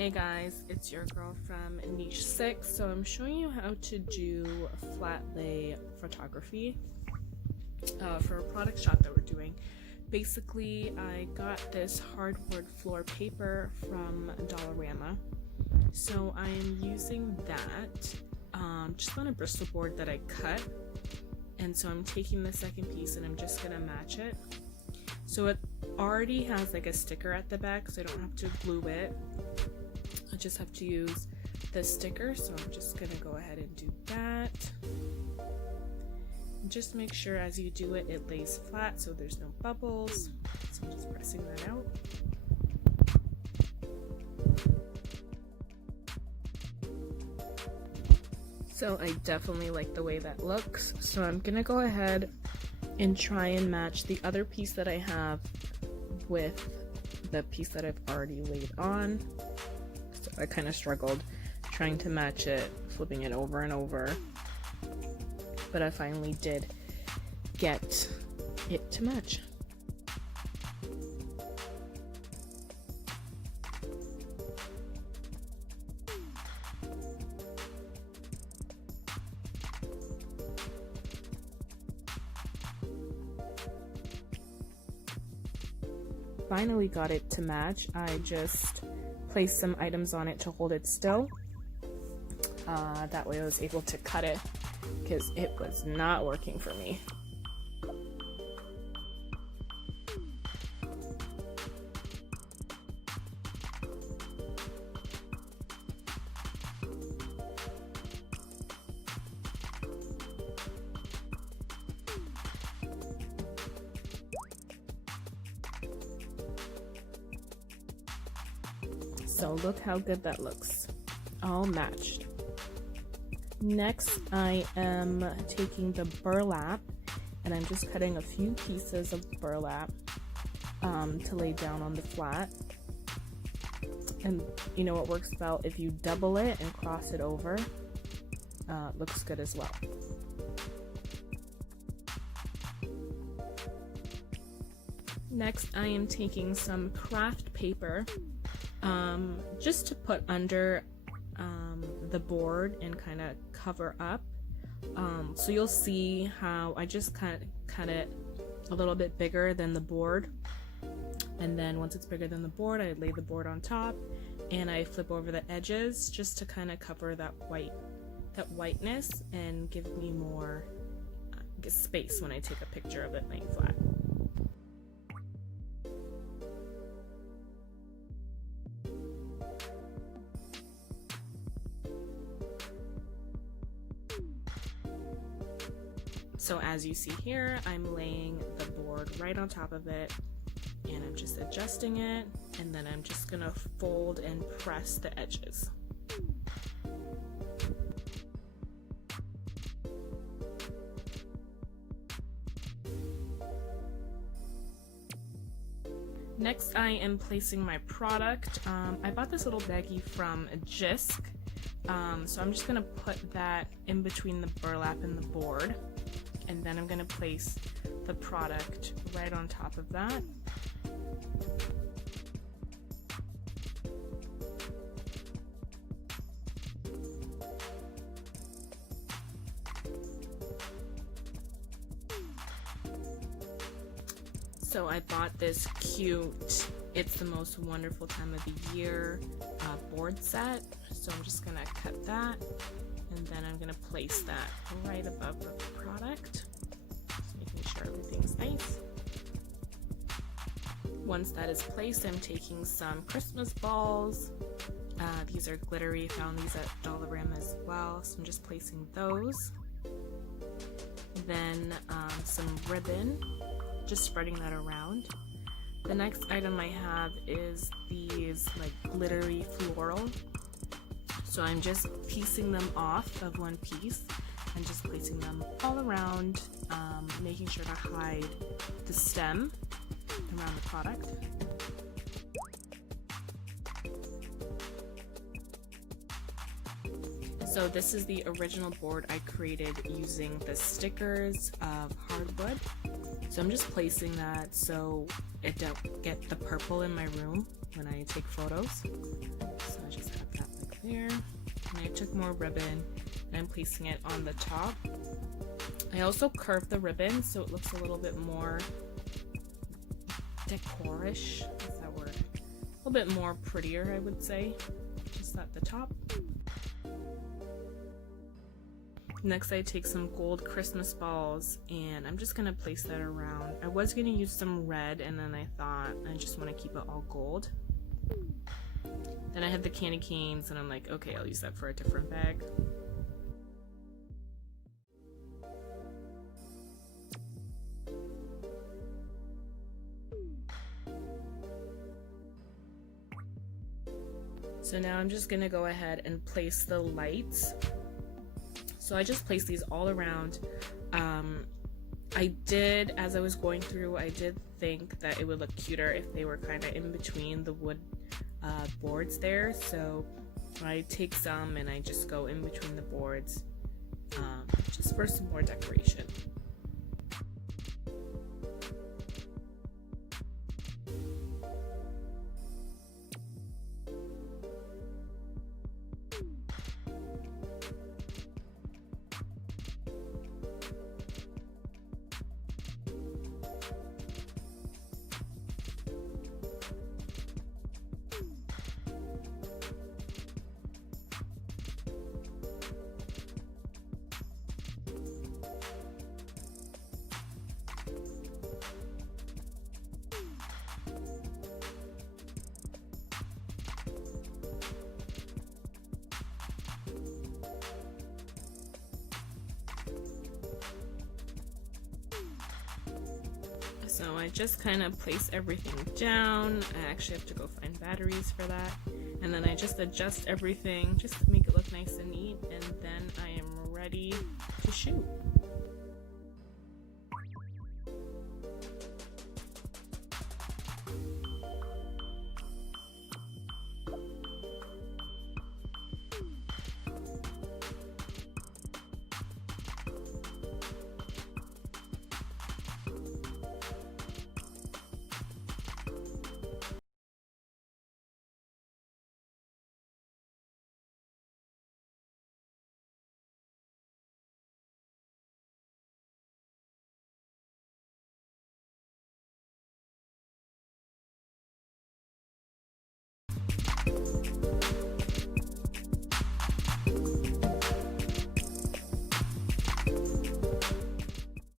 Hey guys, it's your girl from Niche 6. So I'm showing you how to do flat lay photography for a product shot that we're doing. Basically, I got this hardwood floor paper from Dollarama. So I am using that just on a bristle board that I cut. And so I'm taking the second piece and I'm just gonna match it. So it already has like a sticker at the back, so I don't have to glue it. I just have to use the sticker, so I'm just gonna go ahead and do that. And just make sure as you do it, it lays flat so there's no bubbles. So I'm just pressing that out. So I definitely like the way that looks. So I'm gonna go ahead and try and match the other piece that I have with the piece that I've already laid on. So I kind of struggled trying to match it, flipping it over and over, but I finally did get it to match. Finally got it to match. I just placed some items on it to hold it still. That way I was able to cut it because it was not working for me. So look how good that looks, all matched. Next, I am taking the burlap and I'm just cutting a few pieces of burlap to lay down on the flat. And you know what works well, if you double it and cross it over, it looks good as well. Next, I am taking some craft paper just to put under the board and kind of cover up. So you'll see how I just cut it a little bit bigger than the board, and then once it's bigger than the board, I lay the board on top and I flip over the edges just to kind of cover that whiteness and give me more space when I take a picture of it laying flat. So as you see here, I'm laying the board right on top of it and I'm just adjusting it, and then I'm just gonna fold and press the edges. Next, I am placing my product. I bought this little baggie from Jysk, so I'm just gonna put that in between the burlap and the board. And then I'm going to place the product right on top of that. So I bought this cute, it's the most wonderful time of the year board set. So I'm just going to cut that. And then I'm going to place that right above the product, just making sure everything's nice. Once that is placed, I'm taking some Christmas balls. These are glittery, found these at Dollarama as well, so I'm just placing those. Then some ribbon, just spreading that around. The next item I have is these like glittery floral. So I'm just piecing them off of one piece and just placing them all around, making sure to hide the stem around the product. So this is the original board I created using the stickers of hardwood. So I'm just placing that so it don't get the purple in my room when I take photos. So I there. And I took more ribbon and I'm placing it on the top. I also curved the ribbon so it looks a little bit more decorish. What's that word? A little bit more prettier, I would say. Just at the top. Next, I take some gold Christmas balls and I'm just gonna place that around. I was gonna use some red and then I thought I just want to keep it all gold. Then I had the candy canes and I'm like, okay, I'll use that for a different bag. So now I'm just gonna go ahead and place the lights. So I just placed these all around. As I was going through, I did think that it would look cuter if they were kind of in between the wood boards there. So I take some and I just go in between the boards just for some more decoration. So I just kind of place everything down. I actually have to go find batteries for that. And then I just adjust everything just to make it look nice and neat. And then I am ready to shoot.